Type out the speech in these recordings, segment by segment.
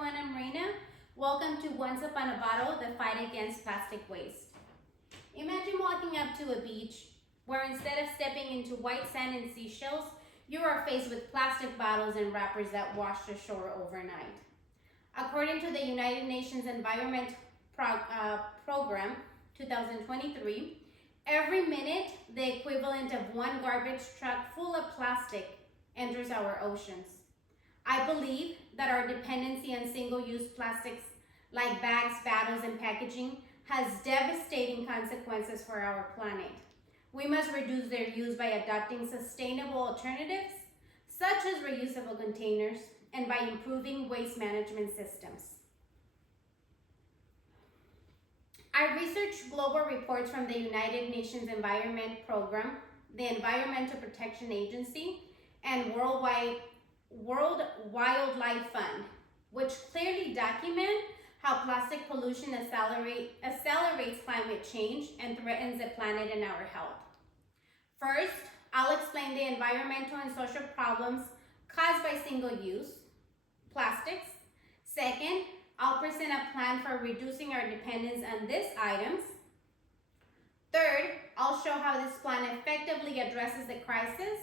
everyone, I'm Reina. Welcome to Once Upon a Bottle, the fight against plastic waste. Imagine walking up to a beach where instead of stepping into white sand and seashells, you are faced with plastic bottles and wrappers that wash ashore overnight. According to the United Nations Environment Program 2023, every minute the equivalent of one garbage truck full of plastic enters our oceans. I believe that our dependency on single-use plastics like bags, bottles, and packaging has devastating consequences for our planet. We must reduce their use by adopting sustainable alternatives, such as reusable containers, and by improving waste management systems. I researched global reports from the United Nations Environment Program, the Environmental Protection Agency, and World Wildlife Fund, which clearly document how plastic pollution accelerates climate change and threatens the planet and our health. First, I'll explain the environmental and social problems caused by single-use plastics. Second, I'll present a plan for reducing our dependence on these items. Third, I'll show how this plan effectively addresses the crisis.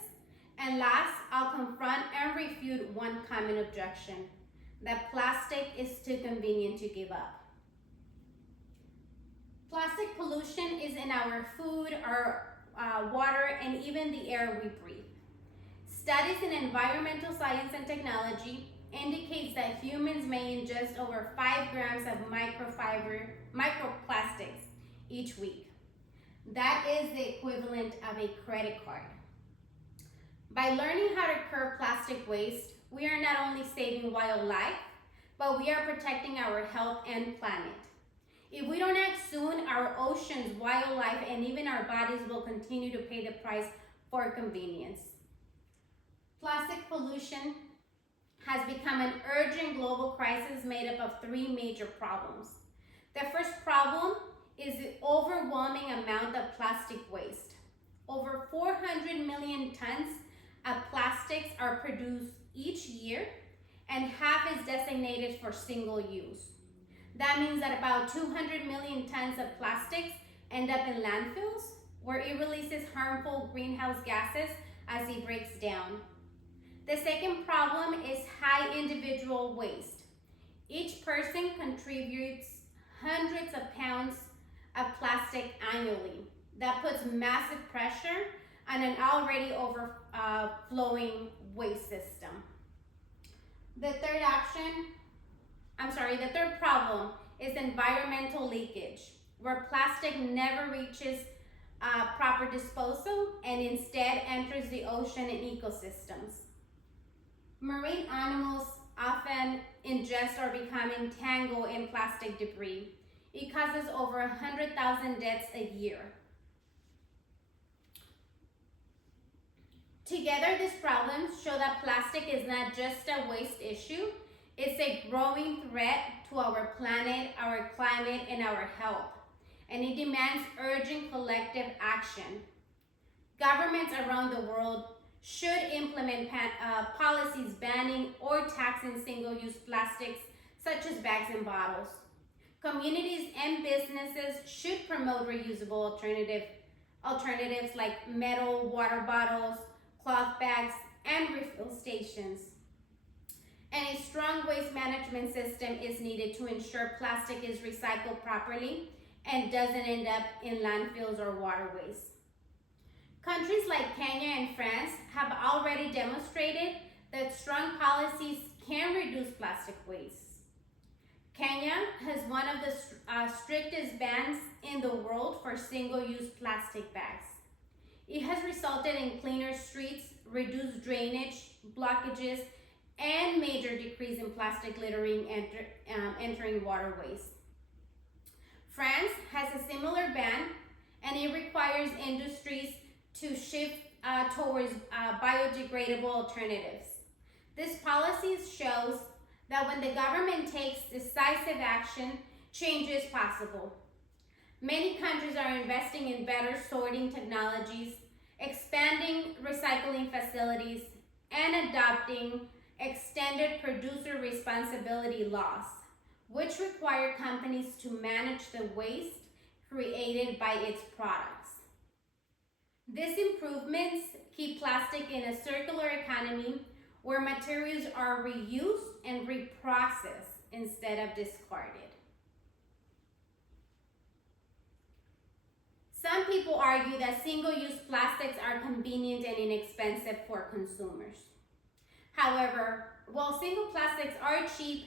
And last, I'll confront and refute one common objection, that plastic is too convenient to give up. Plastic pollution is in our food, our water, and even the air we breathe. Studies in environmental science and technology indicates that humans may ingest over 5 grams of microplastics each week. That is the equivalent of a credit card. By learning how to curb plastic waste, we are not only saving wildlife, but we are protecting our health and planet. If we don't act soon, our oceans, wildlife, and even our bodies will continue to pay the price for convenience. Plastic pollution has become an urgent global crisis made up of 3 major problems. The first problem is the overwhelming amount of plastic waste. Over 400 million tons of plastics are produced each year, and half is designated for single use. That means that about 200 million tons of plastics end up in landfills, where it releases harmful greenhouse gases as it breaks down. The second problem is high individual waste. Each person contributes hundreds of pounds of plastic annually. That puts massive pressure on an already overflowing waste system. The third problem is environmental leakage, where plastic never reaches proper disposal and instead enters the ocean and ecosystems. Marine animals often ingest or become entangled in plastic debris. It causes over 100,000 deaths a year. Together, these problems show that plastic is not just a waste issue, it's a growing threat to our planet, our climate, and our health. And it demands urgent collective action. Governments around the world should implement policies banning or taxing single-use plastics, such as bags and bottles. Communities and businesses should promote reusable alternatives like metal water bottles, cloth bags, and refill stations. And a strong waste management system is needed to ensure plastic is recycled properly and doesn't end up in landfills or waterways. Countries like Kenya and France have already demonstrated that strong policies can reduce plastic waste. Kenya has one of the strictest bans in the world for single-use plastic bags. It has resulted in cleaner streets, reduced drainage, blockages, and major decrease in plastic littering entering waterways. France has a similar ban, and it requires industries to shift towards biodegradable alternatives. This policy shows that when the government takes decisive action, change is possible. Many countries are investing in better sorting technologies, expanding recycling facilities, and adopting extended producer responsibility laws, which require companies to manage the waste created by its products. These improvements keep plastic in a circular economy where materials are reused and reprocessed instead of discarded. Some people argue that single-use plastics are convenient and inexpensive for consumers. However, while single plastics are cheap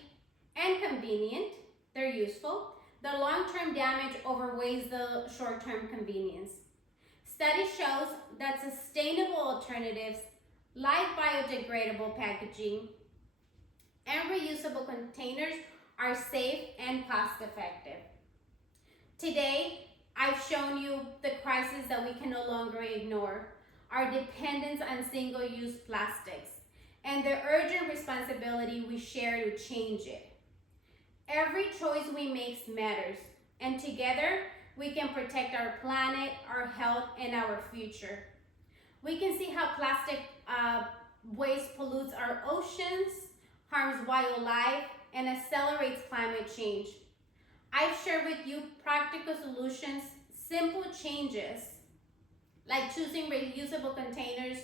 and convenient, they're useful, the long-term damage outweighs the short-term convenience. Study shows that sustainable alternatives like biodegradable packaging and reusable containers are safe and cost-effective. Today, I've shown you the crisis that we can no longer ignore, our dependence on single-use plastics, and the urgent responsibility we share to change it. Every choice we make matters, and together we can protect our planet, our health, and our future. We can see how plastic waste pollutes our oceans, harms wildlife, and accelerates climate change. I've shared with you practical solutions, simple changes, like choosing reusable containers,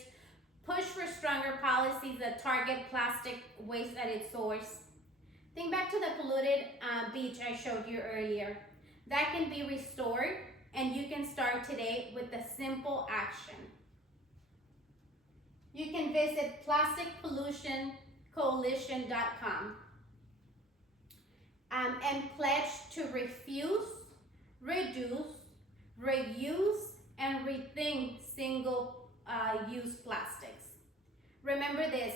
push for stronger policies that target plastic waste at its source. Think back to the polluted beach I showed you earlier. That can be restored, and you can start today with a simple action. You can visit plasticpollutioncoalition.com and pledge to refuse, reduce, reuse, and rethink single-use plastics. Remember this,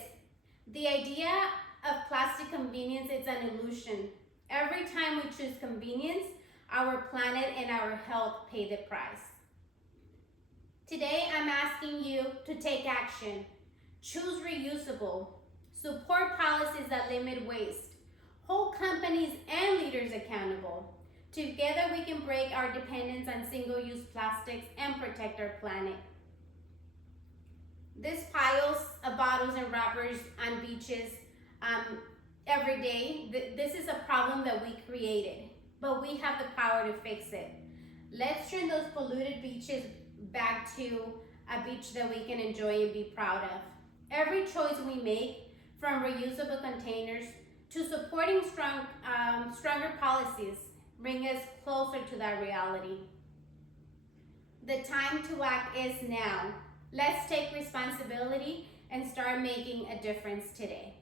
the idea of plastic convenience is an illusion. Every time we choose convenience, our planet and our health pay the price. Today, I'm asking you to take action. Choose reusable. Support policies that limit waste. Hold companies and leaders accountable. Together, we can break our dependence on single-use plastics and protect our planet. These piles of bottles and wrappers on beaches every day, this is a problem that we created, but we have the power to fix it. Let's turn those polluted beaches back to a beach that we can enjoy and be proud of. Every choice we make, from reusable containers to supporting stronger policies, bring us closer to that reality. The time to act is now. Let's take responsibility and start making a difference today.